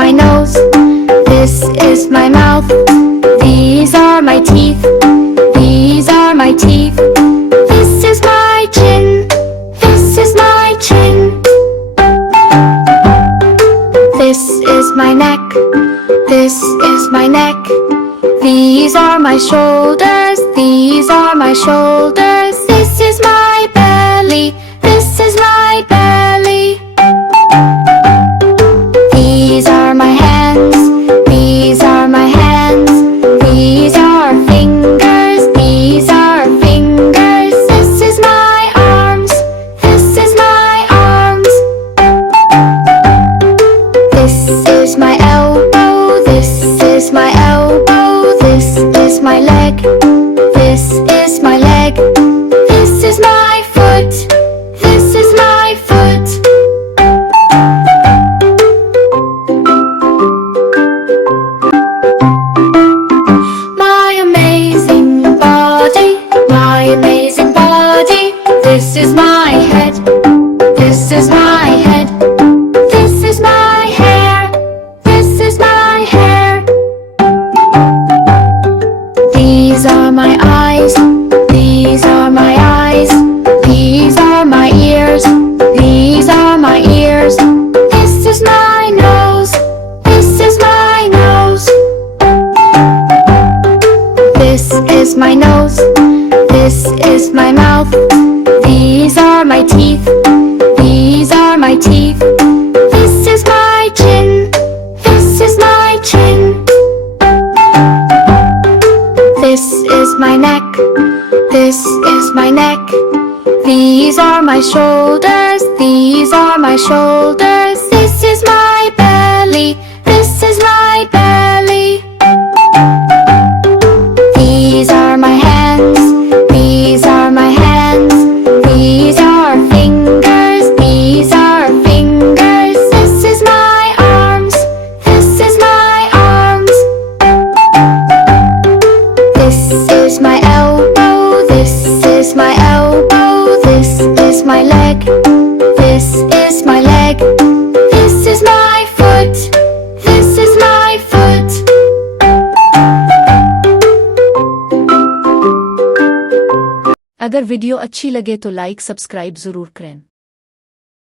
my nose. This is my mouth. These are my teeth. These are my teeth. This is my chin. This is my chin. This is my neck. This is my neck. These are my shoulders. These are my shoulders. This is my belly. This is my belly. These are my hands. These are my hands. These are fingers. These are fingers. This is my arms. This is my arms. This is my elbow. This is my elbow. This is my leg. This is my leg. This is my foot. This is my foot. My amazing body. My amazing body. This is my head. This is my head. This is my hair. This is my hair. These are my eyes. These are my eyes. These are my ears. These are my ears. This is my nose. This is my nose. This is my nose. This is my mouth. These are my teeth. These are my teeth. This is my chin. This is my chin. This is my neck. This is my neck. These are my shoulders. These are my shoulders. This is my belly. This is my belly. These are my hands. These are my hands. These are fingers. These are fingers. This is my arms. This is my arms. This is my elbow. This is my elbow. This is my leg. This is my leg. This is my foot. This is my foot. अगर video अच्छी लगे तो like subscribe जरूर करें।